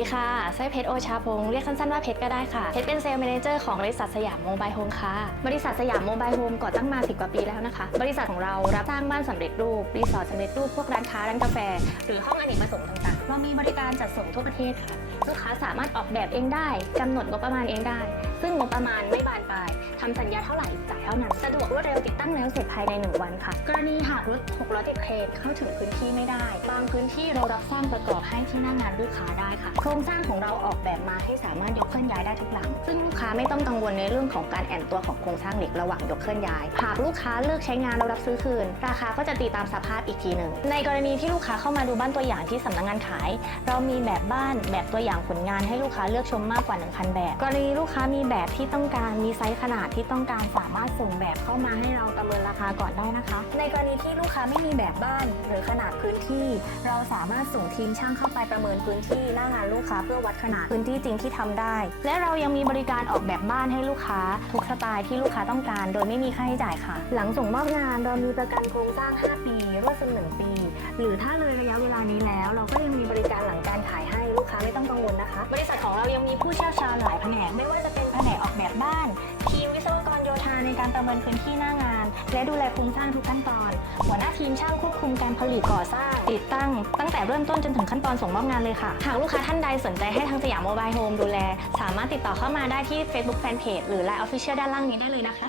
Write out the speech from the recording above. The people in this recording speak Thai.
ดีค่ะสร้อยเพชรโอชาพงศ์เรียกสั้นๆว่าเพชรก็ได้ค่ะ เพชรเป็นเซลล์แมเนเจอร์ของบริษัทสยามโมบายโฮมค่ะ บริษัทสยามโมบายโฮมก่อตั้งมา 10 กว่าปีแล้วนะคะ บริษัทของเรารับสร้างบ้านสำเร็จรูป รีสอร์ทสำเร็จรูป พวกร้านค้า ร้านกาแฟ หรือห้องอเนกประสงค์ต่างๆ เรามีบริการจัดส่งทั่วประเทศค่ะ ลูกค้าสามารถออกแบบเองได้กำหนดงบประมาณเองได้ ซึ่งงบประมาณไม่บานปลายทำสัญญาเท่าไหร่จ่ายเท่านั้น สะดวกรวดเร็วติดตั้งแล้วเสร็จภายใน 1 วันค่ะ กรณีห รถหกล้อติดเครนเข้าถึงพื้นที่ไม่ได้ บางพื้นที่เรารับสร้างประกอบให้ที่หน้างานลูกค้าได้ค่ะ โครงสร้างของเราออกแบบมาให้สามารถยกเคลื่อนย้ายได้ทุกหลัง ซึ่งลูกค้าไม่ต้องกังวลในเรื่องของการแอนตัวของโครงสร้างเหล็กระหว่างยกเคลื่อนย้าย หากลูกค้าเลือกใช้งานเรารับซื้อคืน ราคาก็จะตีตามสภาพอีกทีหนึ่ง ในกรณีที่ลูกค้าเข้ามาดูบ้านตัวอย่างที่สำนักงานขาย เรามีแบบบ้านแบบตัวอย่างผลงานให้ลูกค้าเลือกชมมากกว่า 1,000 แบบ กรณีลูกค้ามีแบบที่ต้องการมีไซส์ขนาดที่ต้องการสามารถส่งแบบเข้ามาให้เราประเมินราคาก่อนได้นะคะ ในกรณีที่ลูกค้าไม่มีแบบบ้านหรือขนาดพื้นที่ เราสามารถส่งทีมช่างเข้าไปประเมินพื้นที่หน้างานลูกค้าเพื่อวัดขนาดพื้นที่จริงที่ทำได้ และเรายังมีบริการออกแบบบ้านให้ลูกค้า ทุกสไตล์ที่ลูกค้าต้องการ โดยไม่มีค่าใช้จ่ายค่ะ หลังส่งมอบงานเรามีประกันโครงสร้าง 5 ปีรวดซึม1ปี หรือถ้าเลยระยะเวลานี้แล้ว เราก็ยังมีบริการหลังการขายให้ลูกค้าไม่ต้องกังวลนะคะ บริษัทของเรายังมีผู้เชี่ยวชาญหลายแผนกไม่ว่าจะเป็นแผนกออกแบบบ้าน ทีมวิศวกรโยธาในการประเมินพื้นที่หน้างาน และดูแลโครงสร้างทุกขั้นตอน หัวหน้าทีมช่างควบคุมการผลิตก่อสร้าง ติดตั้ง ตั้งแต่เริ่มต้นจนถึงขั้นตอนส่งมอบงานเลยค่ะ หากลูกค้าท่านใดสนใจให้ทางสยามโมบายโฮมดูแล สามารถติดต่อเข้ามาได้ที่ Facebook Fanpage หรือ Line Official ด้านล่างนี้ได้เลยนะคะ